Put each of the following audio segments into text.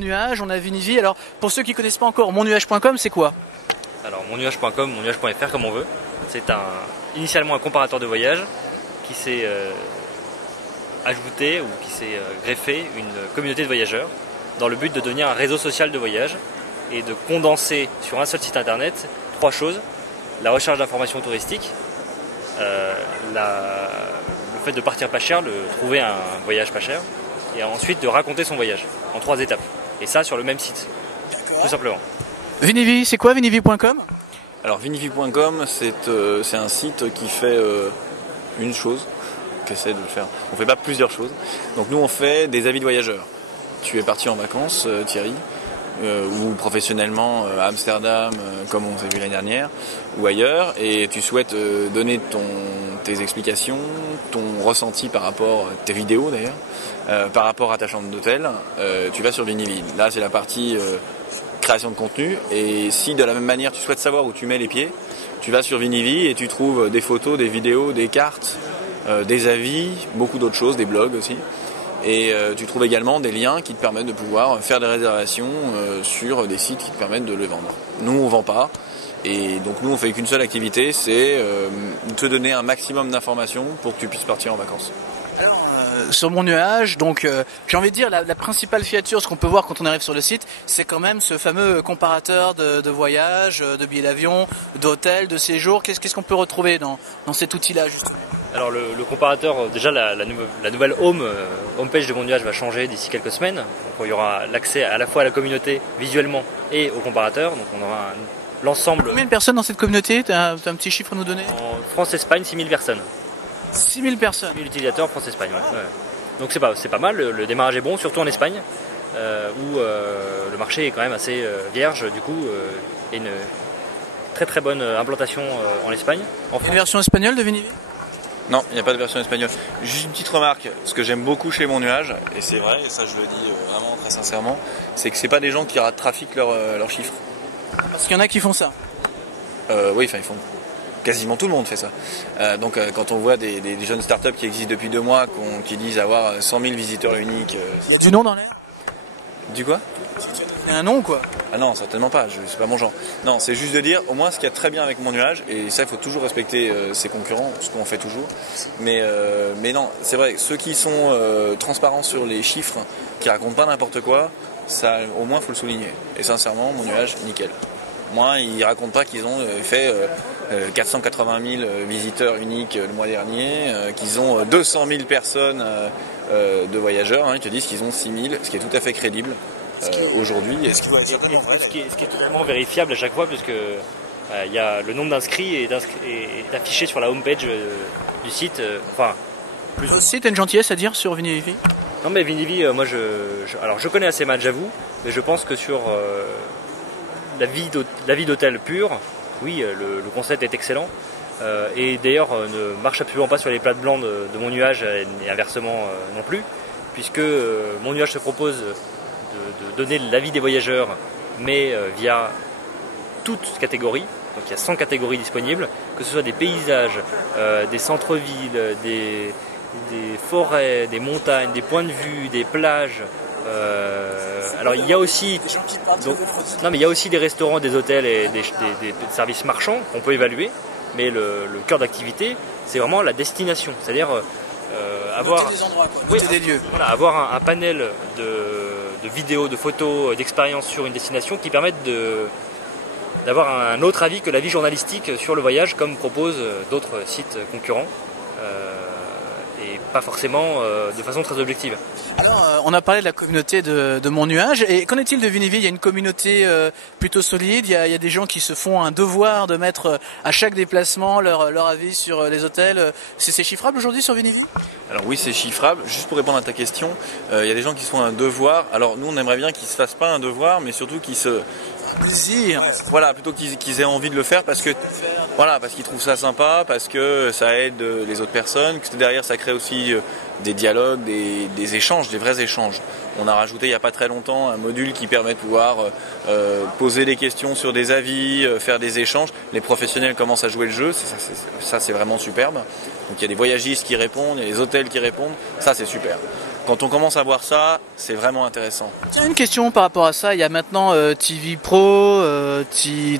Nuage, on a Vinivi. Alors pour ceux qui ne connaissent pas encore, monnuage.com, c'est quoi? Alors monnuage.com, monnuage.fr comme on veut. C'est initialement un comparateur de voyage qui s'est ajouté ou qui s'est greffé une communauté de voyageurs dans le but de devenir un réseau social de voyage et de condenser sur un seul site internet trois choses: la recherche d'informations touristiques, le fait de partir pas cher, de trouver un voyage pas cher, et ensuite de raconter son voyage en 3 étapes. Et ça sur le même site, tout simplement. Vinivi, c'est quoi Vinivi.com? Alors Vinivi.com, c'est un site qui fait une chose, qui essaie de le faire. On ne fait pas plusieurs choses. Donc nous on fait des avis de voyageurs. Tu es parti en vacances, Thierry, ou professionnellement à Amsterdam, comme on s'est vu l'année dernière, ou ailleurs, et tu souhaites donner tes explications, ton ressenti par rapport, tes vidéos d'ailleurs, par rapport à ta chambre d'hôtel, tu vas sur Vinivi. Là c'est la partie création de contenu, et si de la même manière tu souhaites savoir où tu mets les pieds, tu vas sur Vinivi et tu trouves des photos, des vidéos, des cartes, des avis, beaucoup d'autres choses, des blogs aussi. Et tu trouves également des liens qui te permettent de pouvoir faire des réservations sur des sites qui te permettent de les vendre. Nous on vend pas, et donc nous on fait qu'une seule activité, c'est te donner un maximum d'informations pour que tu puisses partir en vacances. Alors, sur mon nuage, donc j'ai envie de dire la principale filature, ce qu'on peut voir quand on arrive sur le site, c'est quand même ce fameux comparateur de voyage, de billets d'avion, d'hôtels, de séjours. Qu'est-ce qu'on peut retrouver dans cet outil-là justement? Alors le comparateur, déjà la nouvelle homepage de Mon Nuage va changer d'ici quelques semaines. Donc il y aura l'accès à la fois à la communauté visuellement et au comparateur. Donc on aura l'ensemble. Combien de personnes dans cette communauté? T'as un petit chiffre à nous donner? En France-Espagne, 6000 personnes. 6000 personnes. 1000 utilisateurs France-Espagne. Ouais. Donc c'est pas mal, le démarrage est bon, surtout en Espagne, où le marché est quand même assez vierge. Du coup, il y a une très très bonne implantation en Espagne. Une version espagnole de Vinivi? Non, il n'y a pas de version espagnole. Juste une petite remarque, ce que j'aime beaucoup chez Mon Nuage, et c'est vrai, et ça je le dis vraiment très sincèrement, c'est que c'est pas des gens qui trafiquent leurs chiffres. Parce qu'il y en a qui font ça. Oui, enfin ils font. Quasiment tout le monde fait ça. Donc quand on voit des jeunes startups qui existent depuis 2 mois, qui disent avoir 100 000 visiteurs uniques... Il y a du nom dans l'air? Du quoi? Il y a un nom quoi? Ah non, certainement pas, c'est pas mon genre. Non, c'est juste de dire, au moins ce qu'il y a très bien avec Mon Nuage, et ça il faut toujours respecter ses concurrents, ce qu'on fait toujours, mais non, c'est vrai, ceux qui sont transparents sur les chiffres, qui racontent pas n'importe quoi, ça au moins il faut le souligner. Et sincèrement, Mon Nuage, nickel. Moi, ils racontent pas qu'ils ont fait 480 000 visiteurs uniques le mois dernier, qu'ils ont 200 000 personnes de voyageurs, hein, ils te disent qu'ils ont 6 000, ce qui est tout à fait crédible aujourd'hui. Et ce qui est totalement vérifiable à chaque fois, puisque il y a le nombre d'inscrits et d'affichés sur la homepage du site. Le site a une gentillesse à dire sur Vinivi? Non mais Vinivi, moi alors je connais assez mal, j'avoue, mais je pense que sur la vie d'hôtel pure, oui, le concept est excellent. Et d'ailleurs ne marche absolument pas sur les plates blancs de Mon Nuage et inversement non plus, puisque Mon Nuage se propose de donner l'avis des voyageurs, mais via toutes catégories. Donc il y a 100 catégories disponibles, que ce soit des paysages, des centres-villes, des forêts, des montagnes, des points de vue, des plages. Alors il y a aussi mais il y a aussi des restaurants, des hôtels et des services marchands qu'on peut évaluer, mais le cœur d'activité c'est vraiment la destination, c'est-à-dire avoir des endroits, quoi. Des lieux. Voilà, avoir un panel de vidéos, de photos, d'expériences sur une destination qui permettent d'avoir un autre avis que l'avis journalistique sur le voyage, comme proposent d'autres sites concurrents. Et pas forcément de façon très objective. Alors, on a parlé de la communauté de Mon Nuage, et qu'en est-il de Vinivi? Il y a une communauté plutôt solide, il y a des gens qui se font un devoir de mettre à chaque déplacement leur avis sur les hôtels. C'est chiffrable aujourd'hui sur Vinivi? Alors oui, c'est chiffrable. Juste pour répondre à ta question, il y a des gens qui se font un devoir. Alors nous, on aimerait bien qu'ils ne se fassent pas un devoir, mais surtout qu'ils se... plaisir. Voilà, plutôt qu'ils aient envie de le faire parce qu'ils trouvent ça sympa, parce que ça aide les autres personnes, que derrière ça crée aussi des dialogues, des échanges, des vrais échanges. On a rajouté il n'y a pas très longtemps un module qui permet de pouvoir poser des questions sur des avis, faire des échanges. Les professionnels commencent à jouer le jeu, ça c'est vraiment superbe. Donc il y a des voyagistes qui répondent, il y a des hôtels qui répondent, ça c'est super. quand on commence à voir ça, c'est vraiment intéressant. Tiens, une question par rapport à ça. Il y a maintenant TV Pro,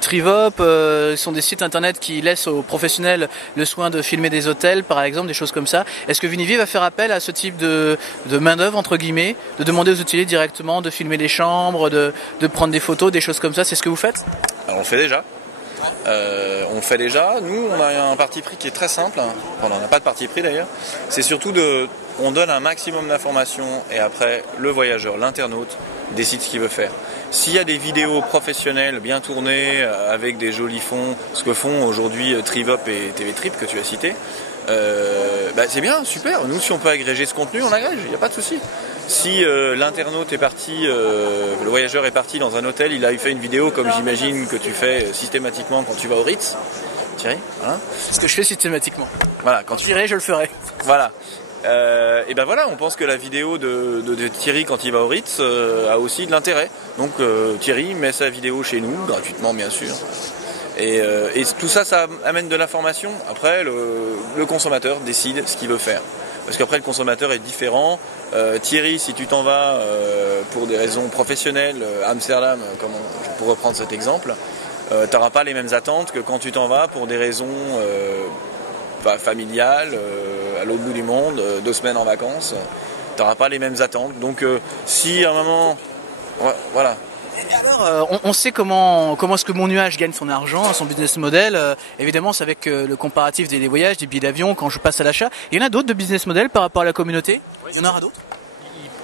Trivop, ce sont des sites internet qui laissent aux professionnels le soin de filmer des hôtels, par exemple, des choses comme ça. Est-ce que Vinivie va faire appel à ce type de main-d'œuvre, entre guillemets, de demander aux hôteliers directement de filmer les chambres, de prendre des photos, des choses comme ça? C'est ce que vous faites? Alors, on le fait déjà. Nous on a un parti pris qui est très simple, enfin, on n'a pas de parti pris d'ailleurs, c'est surtout on donne un maximum d'informations et après le voyageur, l'internaute décide ce qu'il veut faire. S'il y a des vidéos professionnelles bien tournées avec des jolis fonds, ce que font aujourd'hui Trivop et TV Trip que tu as cité, c'est bien, super, nous si on peut agréger ce contenu, on agrège, il n'y a pas de souci. Si l'internaute est parti, le voyageur est parti dans un hôtel, il a fait une vidéo comme j'imagine que tu fais systématiquement quand tu vas au Ritz, Thierry, voilà. Ce que je fais systématiquement. Voilà, quand tu dirais, je le ferai. Voilà. Et ben voilà, on pense que la vidéo de Thierry quand il va au Ritz a aussi de l'intérêt. Donc Thierry met sa vidéo chez nous, gratuitement bien sûr. Et tout ça, ça amène de l'information. Après, le consommateur décide ce qu'il veut faire. Parce qu'après, le consommateur est différent. Thierry, si tu t'en vas pour des raisons professionnelles, Amsterdam, pour reprendre cet exemple, tu n'auras pas les mêmes attentes que quand tu t'en vas pour des raisons familiales, à l'autre bout du monde, 2 semaines en vacances. Tu n'auras pas les mêmes attentes. Donc si à un moment... Voilà. Et alors, on sait comment est-ce que Mon Nuage gagne son argent, son business model. Évidemment, c'est avec le comparatif des voyages, des billets d'avion, quand je passe à l'achat. Il y en a d'autres de business model par rapport à la communauté? Il y en aura d'autres?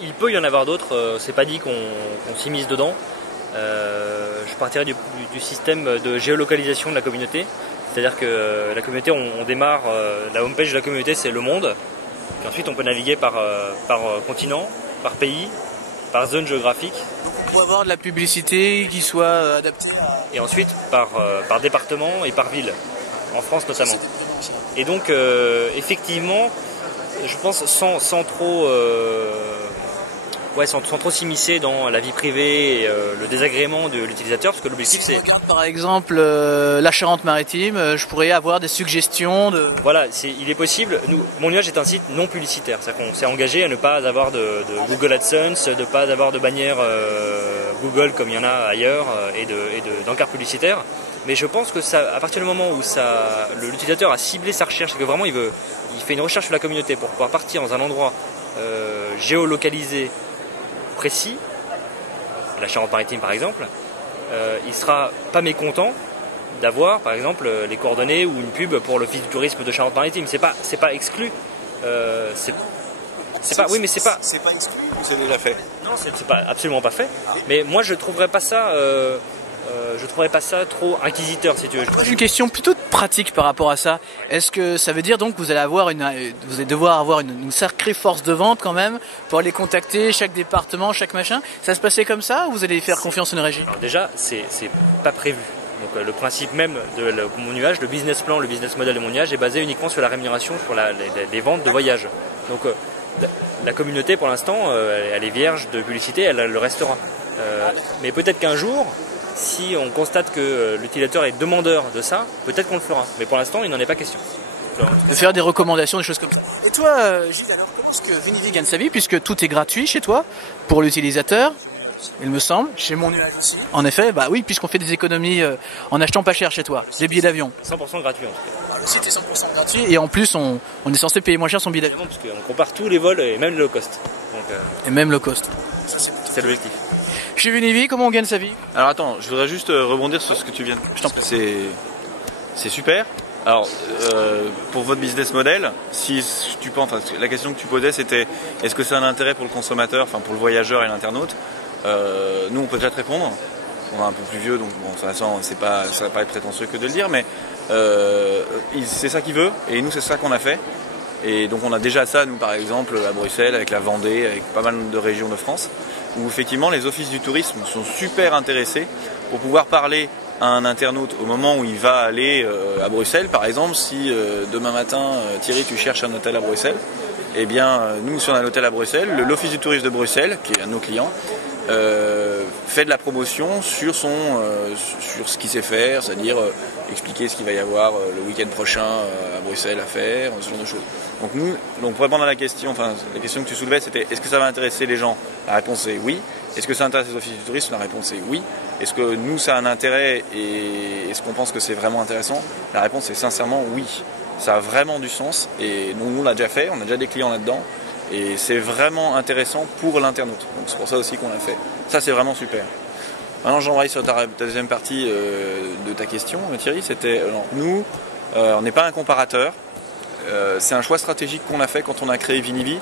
Il peut y en avoir d'autres, c'est pas dit qu'on s'immisce dedans. Je partirai du système de géolocalisation de la communauté. C'est-à-dire que la communauté, on démarre, la homepage de la communauté c'est le monde. Puis ensuite on peut naviguer par continent, par pays, par zone géographique. Pour avoir de la publicité qui soit adaptée à... Et ensuite par département et par ville, en France notamment. Et donc effectivement, je pense sans trop s'immiscer dans la vie privée et le désagrément de l'utilisateur, parce que l'objectif c'est... Regarde par exemple la Charente-Maritime, je pourrais avoir des suggestions de... Voilà, il est possible. Mon Nuage est un site non publicitaire, c'est-à-dire qu'on s'est engagé à ne pas avoir de Google AdSense, de ne pas avoir de bannière Google comme il y en a ailleurs et d'encarts publicitaires. Mais je pense que à partir du moment où l'utilisateur a ciblé sa recherche, c'est que vraiment il fait une recherche sur la communauté pour pouvoir partir dans un endroit géolocalisé précis, la Charente-Maritime par exemple, il sera pas mécontent d'avoir par exemple les coordonnées ou une pub pour l'Office du tourisme de Charente-Maritime. C'est pas exclu. C'est pas exclu ou c'est déjà fait? Non, c'est pas absolument pas fait. Mais moi je trouverais pas ça trop inquisiteur, si tu veux. J'ai une question plutôt pratique par rapport à ça. Est-ce que ça veut dire donc que vous allez devoir avoir une sacrée force de vente quand même pour aller contacter chaque département, chaque machin? Ça se passait comme ça ou vous allez faire confiance à une régie? Alors déjà, c'est pas prévu. Donc le principe même de Mon Nuage, le business plan, le business model de Mon Nuage est basé uniquement sur la rémunération, sur les ventes de voyages. Donc la communauté pour l'instant, elle est vierge de publicité, elle le restera. Mais peut-être qu'un jour, si on constate que l'utilisateur est demandeur de ça, peut-être qu'on le fera. Mais pour l'instant, il n'en est pas question. De faire des recommandations, des choses comme ça. Et toi, Gilles, alors comment est-ce que Vinivie gagne sa vie, puisque tout est gratuit chez toi, pour l'utilisateur, il me semble, chez Mon Nuage aussi. En effet, bah oui, puisqu'on fait des économies en achetant pas cher chez toi, des billets d'avion. 100% gratuit en tout cas. Le site est 100% gratuit, et en plus, on est censé payer moins cher son billet d'avion. Parce qu'on compare tous les vols, et même le low cost. Donc, et même le cost. C'est l'objectif. Chez Vinivie, comment on gagne sa vie? Alors attends, je voudrais juste rebondir sur ce que tu viens de dire. Je t'en prie. C'est super. Alors, pour votre business model, si tu penses, la question que tu posais c'était est-ce que c'est un intérêt pour le consommateur, enfin pour le voyageur et l'internaute? Nous on peut déjà te répondre. On est un peu plus vieux, donc bon, de toute façon ça va pas être prétentieux que de le dire, mais c'est ça qu'il veut, et nous c'est ça qu'on a fait. Et donc on a déjà ça, nous par exemple, à Bruxelles, avec la Vendée, avec pas mal de régions de France, où effectivement les offices du tourisme sont super intéressés pour pouvoir parler à un internaute au moment où il va aller à Bruxelles. Par exemple, si demain matin, Thierry, tu cherches un hôtel à Bruxelles, eh bien nous si on a un hôtel à Bruxelles, l'office du tourisme de Bruxelles, qui est un de nos clients, fait de la promotion sur sur ce qu'il sait faire, c'est-à-dire expliquer ce qu'il va y avoir le week-end prochain à Bruxelles à faire, ce genre de choses. Donc pour répondre à la question que tu soulevais, c'était est-ce que ça va intéresser les gens? La réponse est oui. Est-ce que ça intéresse les offices du tourisme? La réponse est oui. Est-ce que nous ça a un intérêt et est-ce qu'on pense que c'est vraiment intéressant? La réponse est sincèrement oui. Ça a vraiment du sens et nous on l'a déjà fait, on a déjà des clients là-dedans. Et c'est vraiment intéressant pour l'internaute. Donc c'est pour ça aussi qu'on l'a fait. Ça c'est vraiment super. Maintenant j'embraye sur ta deuxième partie de ta question, Thierry. C'était nous, on n'est pas un comparateur. C'est un choix stratégique qu'on a fait quand on a créé Vinivi.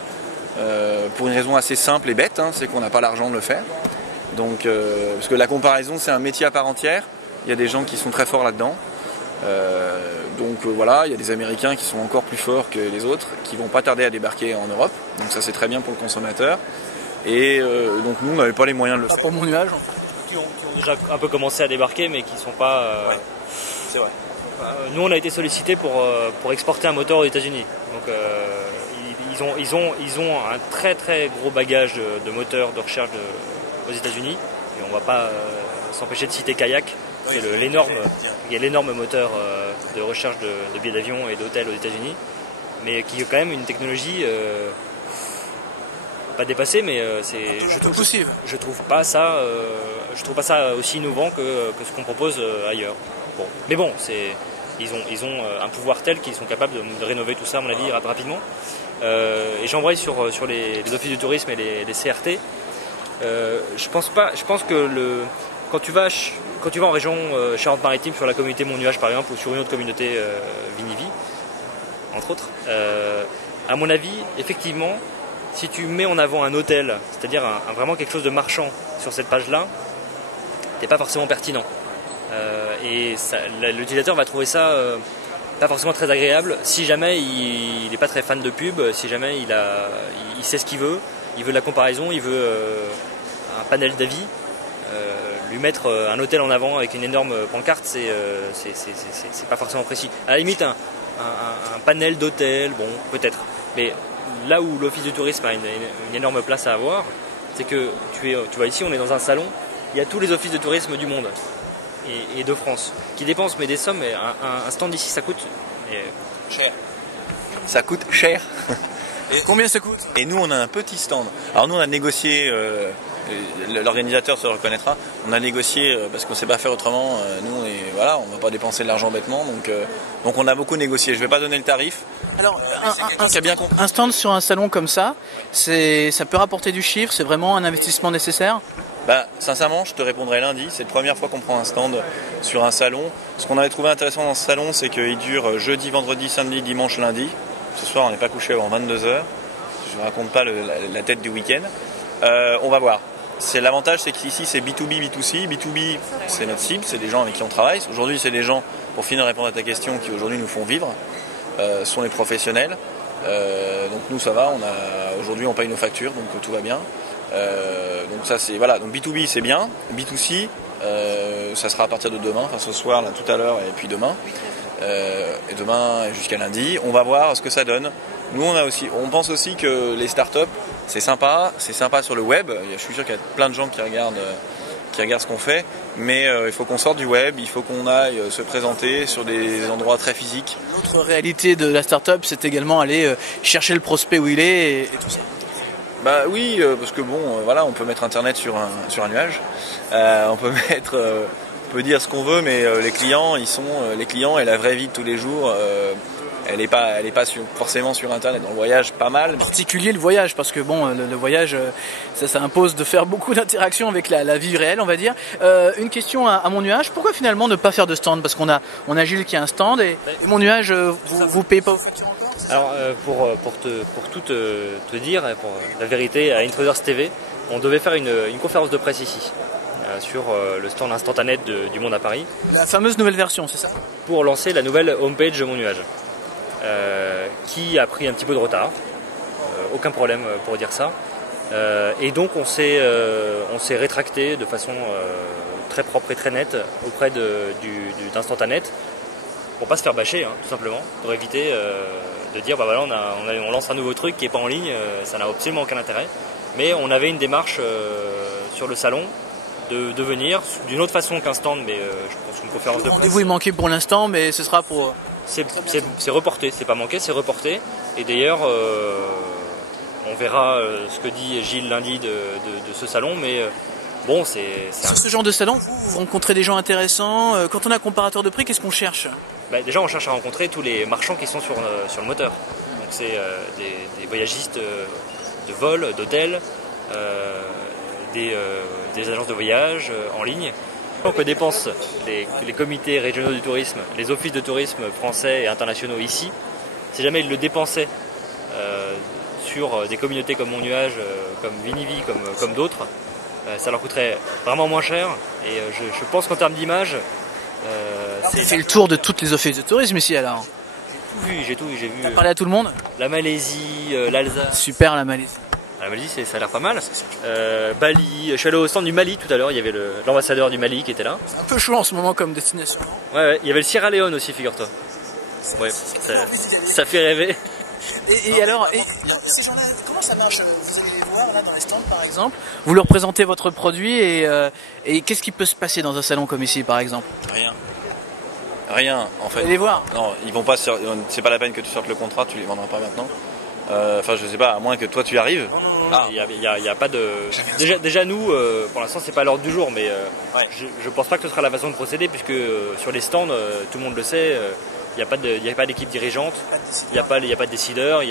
Pour une raison assez simple et bête, c'est qu'on n'a pas l'argent de le faire. Donc, parce que la comparaison c'est un métier à part entière. Il y a des gens qui sont très forts là-dedans. Voilà, il y a des Américains qui sont encore plus forts que les autres, qui vont pas tarder à débarquer en Europe. Donc ça c'est très bien pour le consommateur. Et donc nous on n'avait pas les moyens de le faire. Pour mon nuage, Qui ont déjà un peu commencé à débarquer, mais qui sont pas. Ouais, c'est vrai. Nous on a été sollicités pour exporter un moteur aux États-Unis. Donc ils ont un très très gros bagage de moteurs de recherche aux États-Unis. Et on va pas s'empêcher de citer Kayak. C'est l'énorme moteur de recherche de billets d'avion et d'hôtels aux États-Unis, mais qui est quand même une technologie pas dépassée, mais je trouve pas ça aussi innovant que ce qu'on propose ailleurs. Bon, mais bon, ils ont un pouvoir tel qu'ils sont capables de rénover tout ça à mon avis rapidement. Et j'embraye sur les offices du tourisme et les CRT. Je pense que quand tu vas en région Charente-Maritime sur la communauté Mon Nuage par exemple ou sur une autre communauté Vinivi entre autres, à mon avis effectivement si tu mets en avant un hôtel, c'est-à-dire vraiment quelque chose de marchand sur cette page-là, t'es pas forcément pertinent et l'utilisateur va trouver ça pas forcément très agréable si jamais il n'est pas très fan de pub, si jamais il sait ce qu'il veut, il veut de la comparaison, il veut un panel d'avis. Lui mettre un hôtel en avant avec une énorme pancarte, c'est pas forcément précis. À la limite, un panel d'hôtels, bon, peut-être. Mais là où l'office du tourisme a une énorme place à avoir, c'est que tu vois ici, on est dans un salon, il y a tous les offices de tourisme du monde et de France qui dépensent mais des sommes. Un stand ici, ça coûte cher. Ça coûte cher. Et combien ça coûte? Et nous, on a un petit stand. Alors nous, on a négocié. L'organisateur se reconnaîtra. On a négocié parce qu'on ne sait pas faire autrement. Nous, on ne va pas dépenser de l'argent bêtement, donc on a beaucoup négocié. Je ne vais pas donner le tarif. Alors, un stand sur un salon comme ça, ça peut rapporter du chiffre. C'est vraiment un investissement nécessaire? Sincèrement, je te répondrai lundi. C'est la première fois qu'on prend un stand sur un salon. Ce qu'on avait trouvé intéressant dans ce salon, c'est qu'il dure jeudi, vendredi, samedi, dimanche, lundi. Ce soir, on n'est pas couché avant 22h. Je ne raconte pas la tête du week-end. On va voir. L'avantage, c'est qu'ici c'est B2B, B2C. B2B, c'est notre cible, c'est des gens avec qui on travaille. Aujourd'hui, c'est des gens, pour finir de répondre à ta question, qui aujourd'hui nous font vivre, sont les professionnels. Donc nous, ça va. Aujourd'hui, on paye nos factures, donc tout va bien. Donc ça, c'est voilà. Donc B2B, c'est bien. B2C, ça sera à partir de demain, enfin ce soir, là, tout à l'heure, et puis demain. Et demain jusqu'à lundi, on va voir ce que ça donne. Nous, on pense aussi que les startups, c'est sympa sur le web. Je suis sûr qu'il y a plein de gens qui regardent ce qu'on fait, mais il faut qu'on sorte du web, il faut qu'on aille se présenter sur des endroits très physiques. L'autre réalité de la startup, c'est également aller chercher le prospect où il est et tout ça. Oui, parce que on peut mettre Internet sur un nuage, on peut dire ce qu'on veut, mais les clients et la vraie vie de tous les jours. Elle n'est pas forcément sur Internet. Dans le voyage, pas mal. En particulier le voyage, parce que le voyage, ça impose de faire beaucoup d'interactions avec la vie réelle, on va dire. Une question à Mon Nuage, pourquoi finalement ne pas faire de stand? Parce qu'on a Gilles qui a un stand et Mon Nuage, vous payez pas vos factures encore? Alors pour tout te dire, pour la vérité, à Intruders TV, on devait faire une conférence de presse ici. Sur le stand instantané du Monde à Paris. La fameuse nouvelle version, c'est ça? Pour lancer la nouvelle homepage de Mon Nuage. Qui a pris un petit peu de retard, aucun problème pour dire ça, et donc on s'est rétracté de façon très propre et très nette auprès d'Instantanet pour pas se faire bâcher, tout simplement, pour éviter de dire on lance un nouveau truc qui n'est pas en ligne, ça n'a absolument aucun intérêt, mais on avait une démarche sur le salon de venir d'une autre façon qu'un stand, mais je pense qu'une conférence de presse. Rendez-vous est manqué pour l'instant, mais ce sera pour... C'est reporté, c'est pas manqué, c'est reporté. Et d'ailleurs, on verra ce que dit Gilles lundi de ce salon, mais bon, c'est Sur ce genre de salon, vous rencontrez des gens intéressants. Quand on a un comparateur de prix, qu'est-ce qu'on cherche? Déjà, on cherche à rencontrer tous les marchands qui sont sur le moteur. Donc c'est des voyagistes de vol, d'hôtel, des agences de voyage en ligne. Que dépensent les comités régionaux du tourisme, les offices de tourisme français et internationaux ici, si jamais ils le dépensaient sur des communautés comme Mon Nuage, comme Vinivi, comme d'autres, ça leur coûterait vraiment moins cher. Et je pense qu'en termes d'image, c'est fait le tour de toutes les offices de tourisme ici alors. J'ai tout vu. J'ai vu T'as parlé à tout le monde? la Malaisie, l'Alsace. Super la Malaisie. La Malaisie, ça a l'air pas mal. Bali, je suis allé au stand du Mali tout à l'heure, il y avait l'ambassadeur du Mali qui était là. C'est un peu chaud en ce moment comme destination. Ouais, il y avait le Sierra Leone aussi, figure-toi. Ouais, ça fait rêver. Et alors, ces gens-là, comment ça marche? Vous allez les voir là dans les stands par exemple, vous leur présentez votre produit et qu'est-ce qui peut se passer dans un salon comme ici par exemple? Rien en fait. Vous allez les voir? Non, ils vont pas. C'est pas la peine que tu sortes le contrat, tu les vendras pas maintenant. Enfin, je sais pas, à moins que toi tu arrives. Il y a pas de. Déjà nous, pour l'instant, c'est pas à l'ordre du jour, mais je pense pas que ce sera la façon de procéder, puisque sur les stands, tout le monde le sait, il n'y a pas d'équipe dirigeante, il n'y a pas de décideur,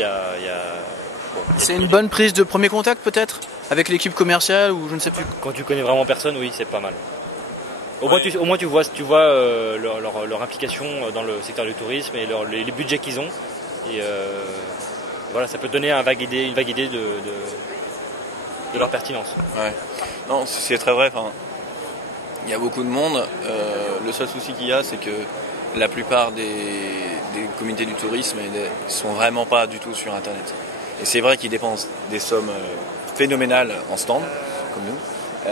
C'est une bonne prise de premier contact peut-être avec l'équipe commerciale ou je ne sais plus. Quand tu connais vraiment personne, oui, c'est pas mal. Au moins tu vois leur implication dans le secteur du tourisme et les budgets qu'ils ont. Et voilà, ça peut te donner une vague idée de leur pertinence. Ouais. Non, c'est très vrai. Enfin, il y a beaucoup de monde. Le seul souci qu'il y a, c'est que la plupart des comités du tourisme ne sont vraiment pas du tout sur Internet. Et c'est vrai qu'ils dépensent des sommes phénoménales en stand, comme nous,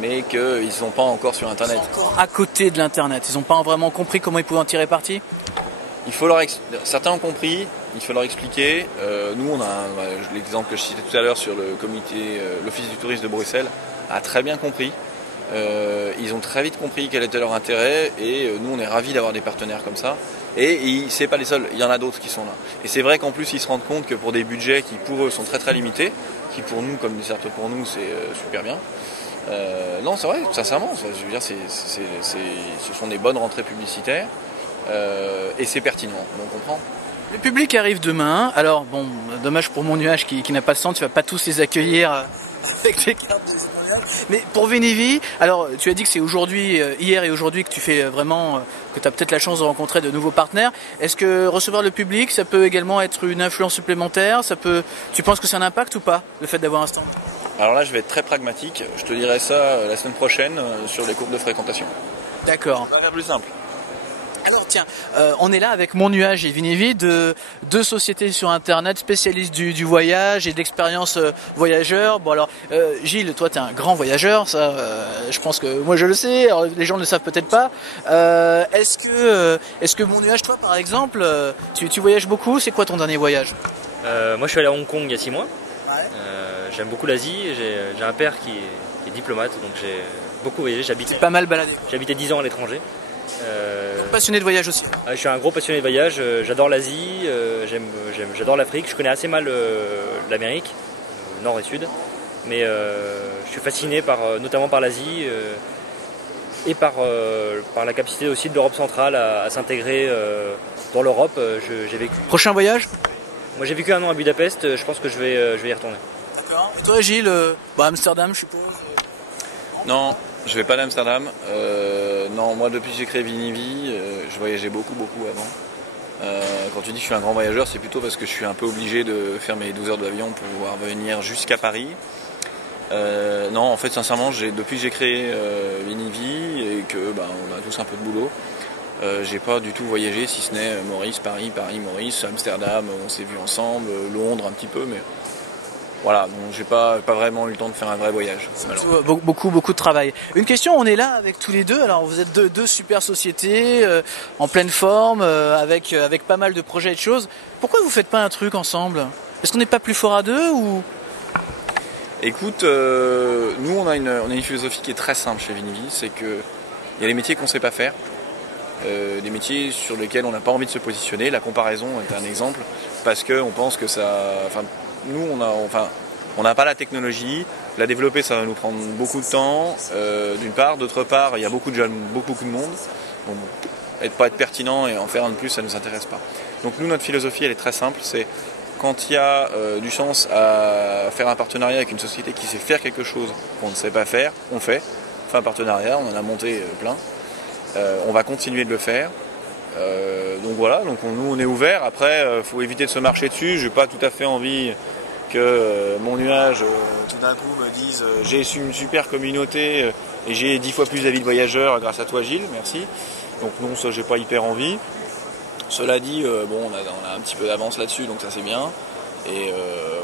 mais qu'ils ne sont pas encore sur Internet. Ils sont encore à côté de l'Internet. Ils n'ont pas vraiment compris comment ils pouvaient en tirer parti. Certains ont compris, il faut leur expliquer. Nous, on a l'exemple que je citais tout à l'heure sur le comité, l'Office du tourisme de Bruxelles, a très bien compris. Ils ont très vite compris quel était leur intérêt et nous, on est ravis d'avoir des partenaires comme ça. Et c'est pas les seuls, il y en a d'autres qui sont là. Et c'est vrai qu'en plus, ils se rendent compte que pour des budgets qui pour eux sont très très limités, qui pour nous, comme certes pour nous, c'est super bien. Non, c'est vrai, sincèrement, je veux dire, ce sont des bonnes rentrées publicitaires. Et c'est pertinent, on comprend. Le public arrive demain, alors bon, dommage pour Mon Nuage qui n'a pas de stand, tu vas pas tous les accueillir avec les cartes. Mais pour Vinivi, alors tu as dit que c'est aujourd'hui, hier et aujourd'hui que tu fais vraiment, que tu as peut-être la chance de rencontrer de nouveaux partenaires. Est-ce que recevoir le public, ça peut également être une influence supplémentaire? Tu penses que c'est un impact ou pas, le fait d'avoir un stand? Alors là, je vais être très pragmatique, je te dirai ça la semaine prochaine sur les courbes de fréquentation. D'accord. Ça va faire plus simple. Alors tiens, on est là avec Mon Nuage et Vinivi, deux sociétés sur Internet spécialistes du voyage et d'expérience voyageur. Bon alors, Gilles, toi tu es un grand voyageur, ça, je pense que moi je le sais, alors, les gens ne le savent peut-être pas. Est-ce que Mon Nuage, toi par exemple, tu voyages beaucoup? C'est quoi ton dernier voyage? Moi je suis allé à Hong Kong il y a 6 mois. Ouais. J'aime beaucoup l'Asie, j'ai un père qui est diplomate, donc j'ai beaucoup voyagé. C'est pas mal baladé. J'ai habité 10 ans à l'étranger. Passionné de voyage aussi. Je suis un gros passionné de voyage, j'adore l'Asie, j'adore l'Afrique, je connais assez mal l'Amérique, nord et sud, mais je suis fasciné notamment par l'Asie et par la capacité aussi de l'Europe centrale à s'intégrer dans l'Europe. J'ai vécu. Prochain voyage? Moi j'ai vécu 1 an à Budapest, je pense que je vais y retourner. D'accord. Et toi Gilles, Amsterdam je suppose? Non. Je vais pas à Amsterdam. Non, moi depuis que j'ai créé Vinivi, je voyageais beaucoup avant. Quand tu dis que je suis un grand voyageur, c'est plutôt parce que je suis un peu obligé de faire mes 12 heures d'avion pour pouvoir venir jusqu'à Paris. Non, en fait, sincèrement, depuis que j'ai créé Vinivi et que on a tous un peu de boulot, j'ai pas du tout voyagé, si ce n'est Maurice, Paris, Maurice, Amsterdam, on s'est vu ensemble, Londres un petit peu, mais voilà, donc j'ai pas vraiment eu le temps de faire un vrai voyage. Beaucoup de travail. Une question, on est là avec tous les deux, alors vous êtes deux super sociétés, en pleine forme, avec pas mal de projets et de choses. Pourquoi vous faites pas un truc ensemble? Est-ce qu'on n'est pas plus fort à deux ou... Écoute, nous on a une philosophie qui est très simple chez Vinivi, c'est qu'il y a des métiers qu'on ne sait pas faire, des métiers sur lesquels on n'a pas envie de se positionner. La comparaison est un exemple, parce qu'on pense que ça... Enfin, nous on n'a pas la technologie, la développer ça va nous prendre beaucoup de temps, d'une part. D'autre part, il y a beaucoup de jeunes, beaucoup de monde. Bon, pas être pertinent et en faire un de plus, ça ne nous intéresse pas. Donc nous, notre philosophie, elle est très simple, c'est quand il y a du sens à faire un partenariat avec une société qui sait faire quelque chose qu'on ne sait pas faire, on fait un partenariat, on en a monté plein, on va continuer de le faire. Donc voilà, nous on est ouvert. Après, faut éviter de se marcher dessus. J'ai pas tout à fait envie que mon nuage tout d'un coup me dise j'ai une super communauté et j'ai 10 fois plus d'avis de voyageurs grâce à toi Gilles, merci. Donc non, ça j'ai pas hyper envie. Cela dit, bon, on a un petit peu d'avance là-dessus, donc ça c'est bien. Et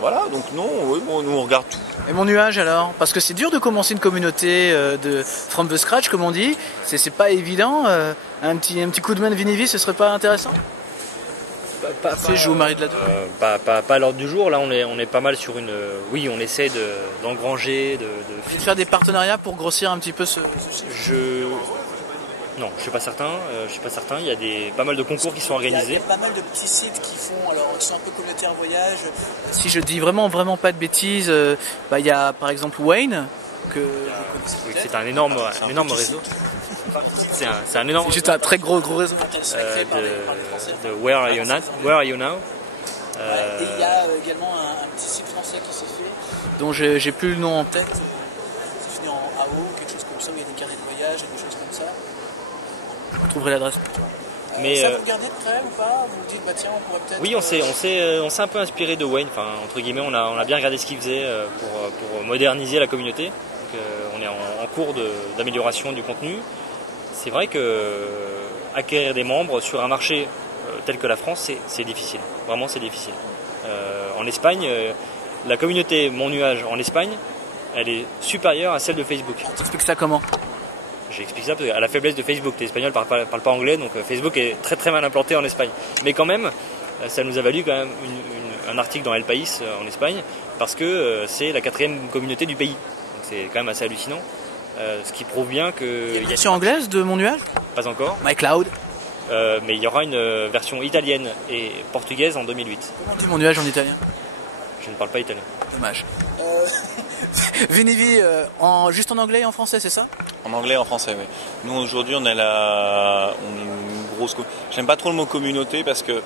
voilà, donc non, oui, bon, nous on regarde tout. Et mon nuage alors? Parce que c'est dur de commencer une communauté de from the scratch comme on dit, c'est pas évident, un petit coup de main de Vinivi ce serait pas intéressant? Je vous marie de la pas à l'ordre du jour, là on est pas mal sur une... oui, on essaie d'engranger, de faire des partenariats pour grossir un petit peu ce... Non, je suis pas certain. Il y a pas mal de concours qui sont organisés. Il y a pas mal de petits sites qui sont un peu communautaires voyage. Si je dis vraiment pas de bêtises, il y a par exemple Wayne que oui, c'est un énorme réseau. C'est un énorme. C'est juste un très gros réseau. De Where Are You Now. Et il y a également un petit site français qui s'est fait, dont j'ai plus le nom en tête. C'est fini en AO, quelque chose comme ça, où il y a des carnets de voyage et des choses comme ça. Vous trouverez l'adresse. Mais ça vous regardez de près ou pas? Vous vous dites bah tiens on pourrait peut-être... Oui, on s'est un peu inspiré de Wayne, enfin entre guillemets on a bien regardé ce qu'il faisait pour moderniser la communauté. Donc, on est en cours d'amélioration du contenu. C'est vrai que acquérir des membres sur un marché tel que la France, c'est difficile. Vraiment c'est difficile. En Espagne, la communauté Mon Nuage en Espagne, elle est supérieure à celle de Facebook. Tu expliques ça comment? J'explique ça parce qu'à la faiblesse de Facebook, les Espagnols ne parlent pas anglais, donc Facebook est très très mal implanté en Espagne. Mais quand même, ça nous a valu quand même un article dans El País en Espagne, parce que c'est la 4e communauté du pays. Donc c'est quand même assez hallucinant, ce qui prouve bien que... Il y a une version anglaise de Mon Nuage? Pas encore. MyCloud. Mais il y aura une version italienne et portugaise en 2008. Comment on dit Mon Nuage en italien? Je ne parle pas italien. Dommage. Vinivi, juste en anglais et en français, c'est ça? En anglais et en français, oui. Nous aujourd'hui on est une grosse... J'aime pas trop le mot communauté parce que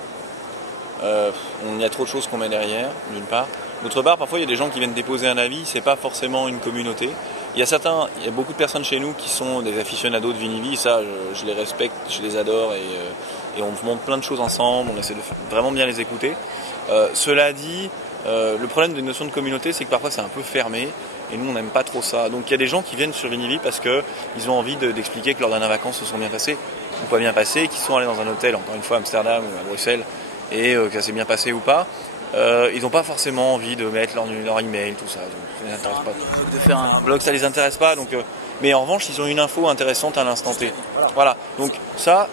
il y a trop de choses qu'on met derrière, d'une part. D'autre part, parfois il y a des gens qui viennent déposer un avis, c'est pas forcément une communauté. Il y a beaucoup de personnes chez nous qui sont des aficionados de Vinivi, ça je les respecte, je les adore et on monte plein de choses ensemble, on essaie de vraiment bien les écouter. Cela dit, le problème des notions de communauté, c'est que parfois c'est un peu fermé et nous on n'aime pas trop ça. Donc il y a des gens qui viennent sur Vinivi parce qu'ils ont envie d'expliquer que leurs dernières vacances se sont bien passées ou pas bien passées, qu'ils sont allés dans un hôtel, encore une fois à Amsterdam ou à Bruxelles, et que ça s'est bien passé ou pas. Ils n'ont pas forcément envie de mettre leur email, tout ça. Donc, ça les intéresse pas. De faire un blog, ça les intéresse pas. Donc, mais en revanche, ils ont une info intéressante à l'instant T. Voilà. Donc ça,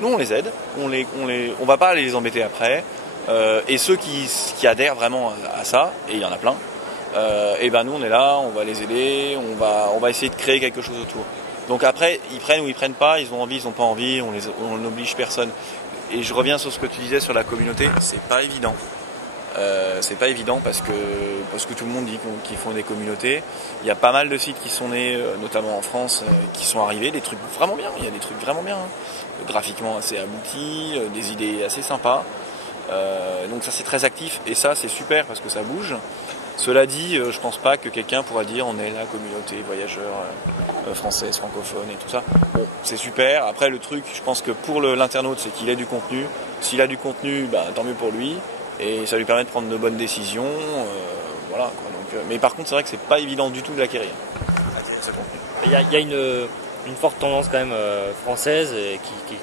nous on les aide. On va pas aller les embêter après. Et ceux qui adhèrent vraiment à ça, et il y en a plein, et ben nous on est là, on va les aider, on va essayer de créer quelque chose autour. Donc après, ils prennent ou ils prennent pas, ils ont envie, ils ont pas envie, on n'oblige personne. Et je reviens sur ce que tu disais sur la communauté, c'est pas évident. C'est pas évident parce que tout le monde dit qu'ils font des communautés. Il y a pas mal de sites qui sont nés, notamment en France, qui sont arrivés, des trucs vraiment bien. Il y a des trucs vraiment bien, hein. Graphiquement assez aboutis, des idées assez sympas. Donc ça c'est très actif et ça c'est super parce que ça bouge. Cela dit, je pense pas que quelqu'un pourra dire on est la communauté voyageurs française, francophone et tout ça. Bon, c'est super. Après le truc, je pense que pour l'internaute, c'est qu'il ait du contenu. S'il a du contenu, tant mieux pour lui. Et ça lui permet de prendre de bonnes décisions. Voilà, quoi. Donc, mais par contre, c'est vrai que c'est pas évident du tout de l'acquérir. Il y a une forte tendance quand même française qui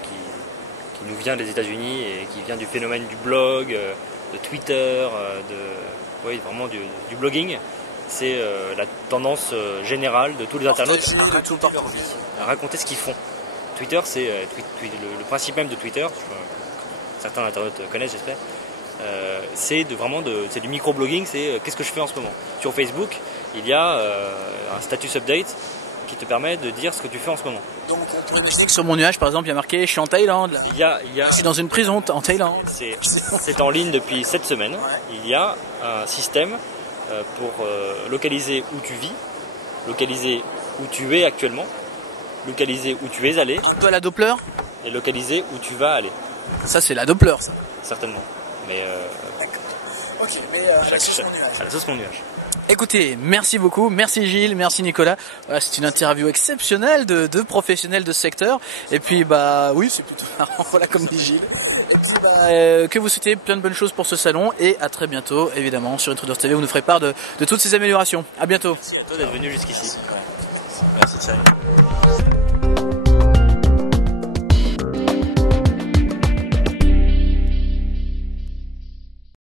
nous vient des États-Unis et qui vient du phénomène du blog, de Twitter, vraiment du blogging. C'est la tendance générale de tous les internautes à raconter ce qu'ils font. Twitter, c'est le principe même de Twitter. Certains internautes connaissent, j'espère. C'est du micro-blogging, c'est qu'est-ce que je fais en ce moment. Sur Facebook, il y a un status update qui te permet de dire ce que tu fais en ce moment. Donc on peut imaginer que sur mon nuage par exemple il y a marqué je suis en Thaïlande. Là. Je suis dans une prison en Thaïlande. C'est en ligne depuis 7 semaines. Ouais. Il y a un système pour localiser où tu vis, localiser où tu es actuellement, localiser où tu es allé. Un peu à la Doppler. Et localiser où tu vas aller. Ça c'est la Doppler ça. Certainement. Mais ok, mais à la sauce mon nuage. Écoutez, merci beaucoup, merci Gilles, merci Nicolas. Voilà, c'est une interview exceptionnelle de deux professionnels de ce secteur. Et puis bah oui, c'est plutôt marrant, voilà comme dit Gilles. Et puis que vous souhaitez plein de bonnes choses pour ce salon et à très bientôt, évidemment, sur Intruders TV, vous nous ferez part de toutes ces améliorations. À bientôt. Merci à toi d'être venu jusqu'ici. Merci, Thierry.